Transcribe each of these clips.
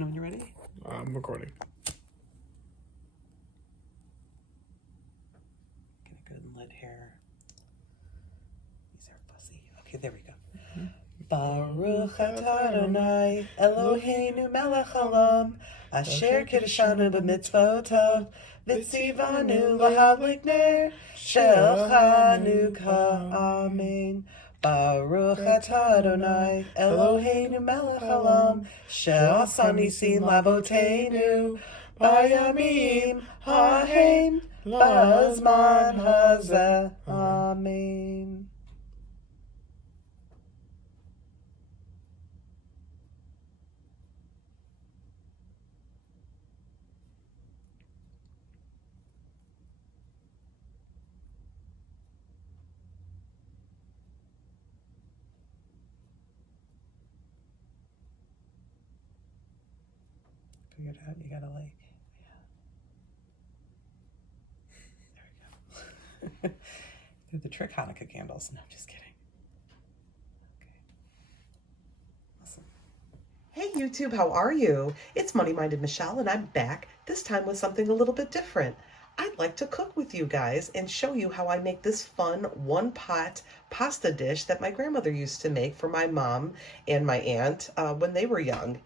know when you're ready. I'm recording. Get a good lit hair. These are fuzzy. Okay, there we go. Baruch atah Adonai Eloheinu melech haolam asher kiddushanu b'mitzvotov v'tzivanu lahavlik ner shel Chanukah. Amen. Baruch atah Adonai Eloheinu melech haolam she'asa nisim lavoteinu bayamim hahem b'zman hazeh. Amen. Figured out you gotta like, yeah. There we go. Do the trick Hanukkah candles. No, just kidding. Okay. Awesome. Hey YouTube, how are you? It's Money Minded Michelle and I'm back, this time with something a little bit different. I'd like to cook with you guys and show you how I make this fun one-pot pasta dish that my grandmother used to make for my mom and my aunt when they were young.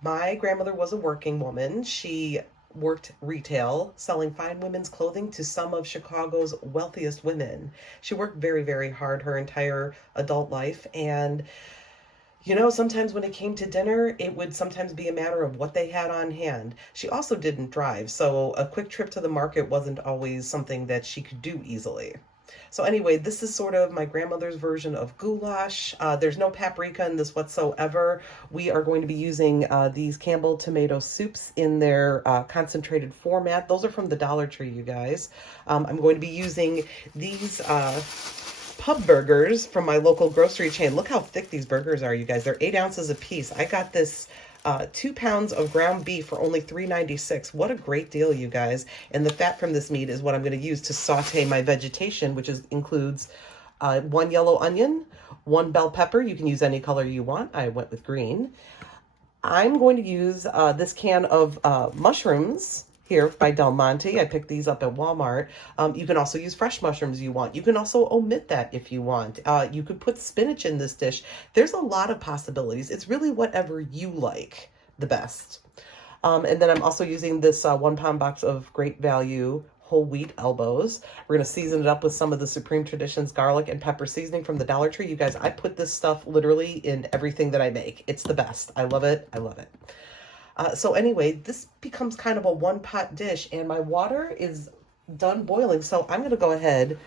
My grandmother was a working woman. She worked retail, selling fine women's clothing to some of Chicago's wealthiest women. She worked very, very hard her entire adult life. And, you know, sometimes when it came to dinner, it would sometimes be a matter of what they had on hand. She also didn't drive, so a quick trip to the market wasn't always something that she could do easily. So anyway, this is sort of my grandmother's version of goulash. There's no paprika in this whatsoever. We are going to be using these Campbell tomato soups in their concentrated format. Those are from the Dollar Tree, you guys. I'm going to be using these pub burgers from my local grocery chain. Look how thick these burgers are, you guys. They're 8 ounces a piece. I got this 2 pounds of ground beef for only $3.96. What a great deal, you guys. And the fat from this meat is what I'm going to use to saute my vegetation, which includes 1 yellow onion, 1 bell pepper. You can use any color you want. I went with green. I'm going to use this can of mushrooms here by Del Monte. I picked these up at Walmart. You can also use fresh mushrooms you want. You can also omit that if you want. You could put spinach in this dish. There's a lot of possibilities. It's really whatever you like the best. And then I'm also using this 1 pound box of great value whole wheat elbows. We're going to season it up with some of the Supreme Traditions garlic and pepper seasoning from the Dollar Tree. You guys, I put this stuff literally in everything that I make. It's the best. I love it. I love it. So anyway, this becomes kind of a one-pot dish, and my water is done boiling. So I'm going to go ahead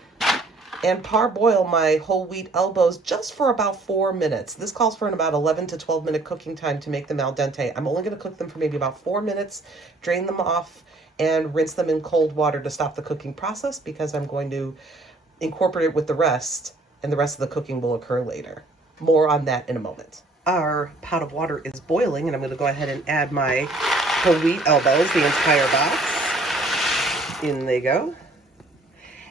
and parboil my whole wheat elbows just for about 4 minutes. This calls for an about 11 to 12 minute cooking time to make them al dente. I'm only going to cook them for maybe about 4 minutes, drain them off, and rinse them in cold water to stop the cooking process because I'm going to incorporate it with the rest, and the rest of the cooking will occur later. More on that in a moment. Our pot of water is boiling, and I'm going to go ahead and add my whole wheat elbows, the entire box. In they go.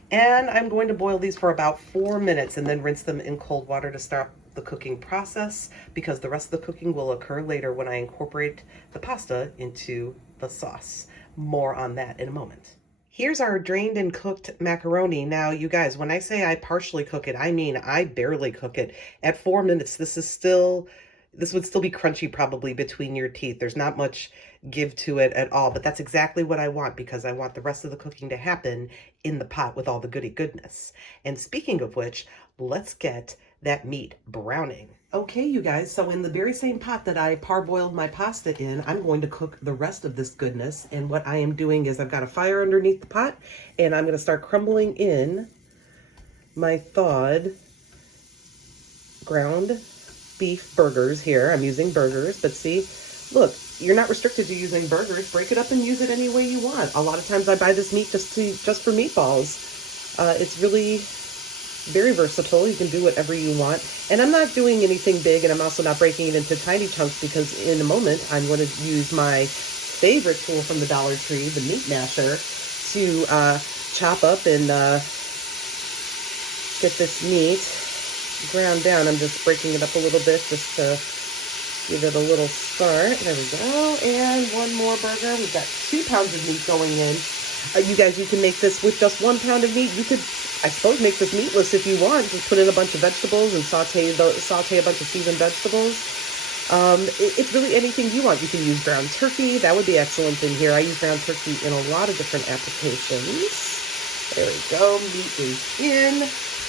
And I'm going to boil these for about 4 minutes and then rinse them in cold water to start the cooking process because the rest of the cooking will occur later when I incorporate the pasta into the sauce. More on that in a moment. Here's our drained and cooked macaroni. Now, you guys, when I say I partially cook it, I mean I barely cook it. At 4 minutes, this would still be crunchy probably between your teeth. There's not much give to it at all, but that's exactly what I want because I want the rest of the cooking to happen in the pot with all the goody goodness. And speaking of which, let's get that meat browning. Okay, you guys, so in the very same pot that I parboiled my pasta in, I'm going to cook the rest of this goodness. And what I am doing is I've got a fire underneath the pot, and I'm going to start crumbling in my thawed ground beef burgers here. I'm using burgers, but see, look, you're not restricted to using burgers. Break it up and use it any way you want. A lot of times I buy this meat just for meatballs. It's really very versatile. You can do whatever you want. And I'm not doing anything big, and I'm also not breaking it into tiny chunks because in a moment I'm going to use my favorite tool from the Dollar Tree, the meat masher, to chop up and get this meat ground down. I'm just breaking it up a little bit just to Give it a little start. There we go. And one more burger. We've got 2 pounds of meat going in. You guys, you can make this with just 1 pound of meat. You could, I suppose, make this meatless if you want. Just put in a bunch of vegetables and saute a bunch of seasoned vegetables. It's really anything you want. You can use ground turkey. That would be excellent in here. I use ground turkey in a lot of different applications. There we go. Meat is in.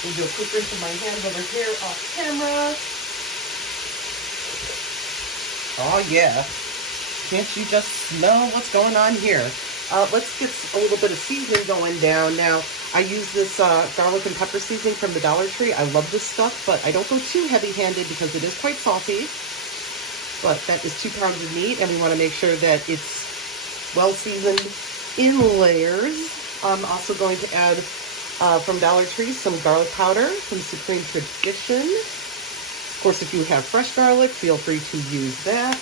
We'll do a quick rinse of my hands over here off camera. Oh yeah. Can't you just smell what's going on here? Let's get a little bit of seasoning going down. Now, I use this garlic and pepper seasoning from the Dollar Tree. I love this stuff, but I don't go too heavy-handed because it is quite salty. But that is 2 pounds of meat, and we want to make sure that it's well seasoned in layers. I'm also going to add from Dollar Tree some garlic powder from Supreme Tradition. Of course, if you have fresh garlic, feel free to use that.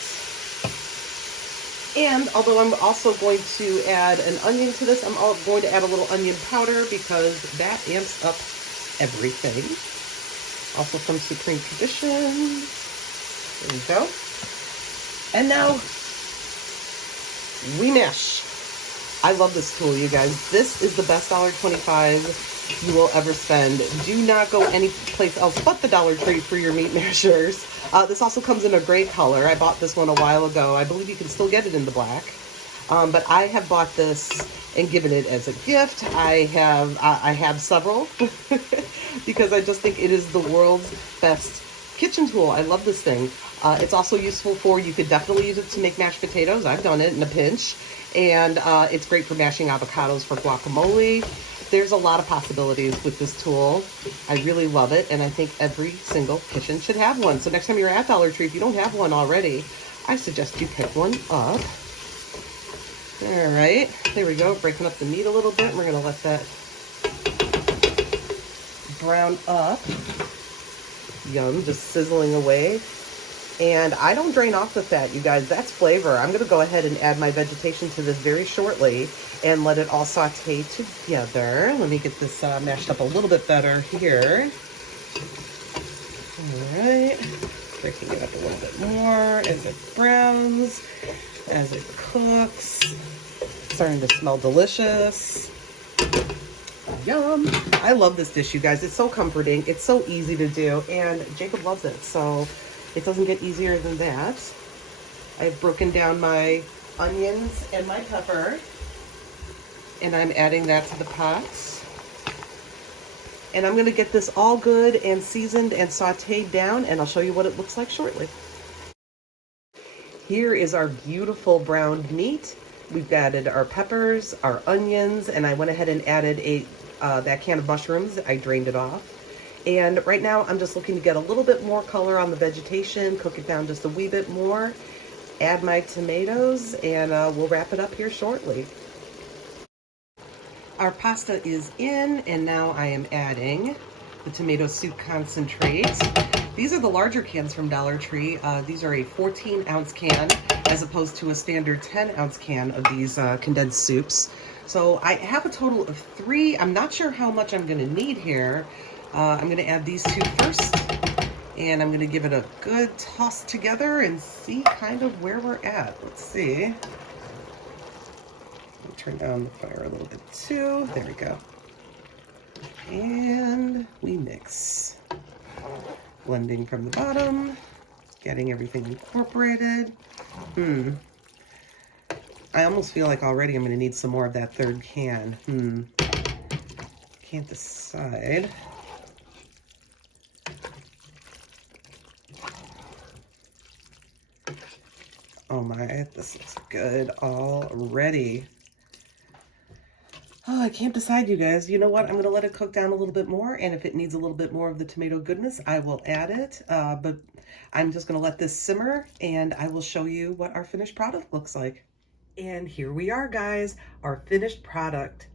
And although I'm also going to add an onion to this, I'm going to add a little onion powder because that amps up everything. Also from Supreme Tradition. There we go. And now we mash. I love this tool, you guys. This is the best $1.25 you will ever spend. Do not go any place else but the Dollar Tree for your meat mashers. This also comes in a gray color. I bought this one a while ago. I believe you can still get it in the black. But I have bought this and given it as a gift. I have several because I just think it is the world's best kitchen tool. I love this thing. It's also useful for, you could definitely use it to make mashed potatoes. I've done it in a pinch. And it's great for mashing avocados for guacamole. There's a lot of possibilities with this tool. I really love it, and I think every single kitchen should have one. So next time you're at Dollar Tree, if you don't have one already, I suggest you pick one up. All right, there we go, breaking up the meat a little bit. We're gonna let that brown up. Yum, just sizzling away. And I don't drain off the fat, you guys. That's flavor. I'm going to go ahead and add my vegetation to this very shortly and let it all saute together. Let me get this mashed up a little bit better here. All right. Breaking it up a little bit more as it browns, as it cooks. Starting to smell delicious. Yum. I love this dish, you guys. It's so comforting. It's so easy to do, and Jacob loves it. So it doesn't get easier than that. I've broken down my onions and my pepper, and I'm adding that to the pot. And I'm gonna get this all good and seasoned and sauteed down, and I'll show you what it looks like shortly. Here is our beautiful browned meat. We've added our peppers, our onions, and I went ahead and added that can of mushrooms. I drained it off. And right now, I'm just looking to get a little bit more color on the vegetation, cook it down just a wee bit more, add my tomatoes, and we'll wrap it up here shortly. Our pasta is in, and now I am adding the tomato soup concentrate. These are the larger cans from Dollar Tree. These are a 14-ounce can, as opposed to a standard 10-ounce can of these condensed soups. So I have a total of 3. I'm not sure how much I'm gonna need here. I'm going to add these 2 first, and I'm going to give it a good toss together and see kind of where we're at. Let's see. Let me turn down the fire a little bit too. There we go. And we mix. Blending from the bottom, getting everything incorporated. I almost feel like already I'm going to need some more of that 3rd can. Can't decide. Oh my, this looks good already. Oh, I can't decide, you guys. You know what? I'm going to let it cook down a little bit more, and if it needs a little bit more of the tomato goodness, I will add it. But I'm just going to let this simmer, and I will show you what our finished product looks like. And here we are, guys, our finished product.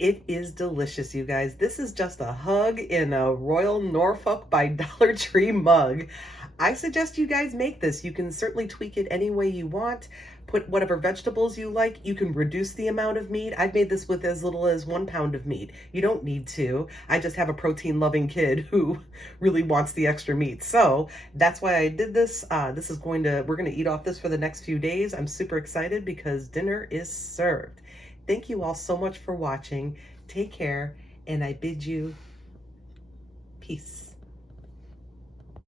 It is delicious, you guys. This is just a hug in a Royal Norfolk by Dollar Tree mug. I suggest you guys make this. You can certainly tweak it any way you want. Put whatever vegetables you like. You can reduce the amount of meat. I've made this with as little as 1 pound of meat. You don't need to. I just have a protein loving kid who really wants the extra meat. So that's why I did this. We're going to eat off this for the next few days. I'm super excited because dinner is served. Thank you all so much for watching. Take care, and I bid you peace.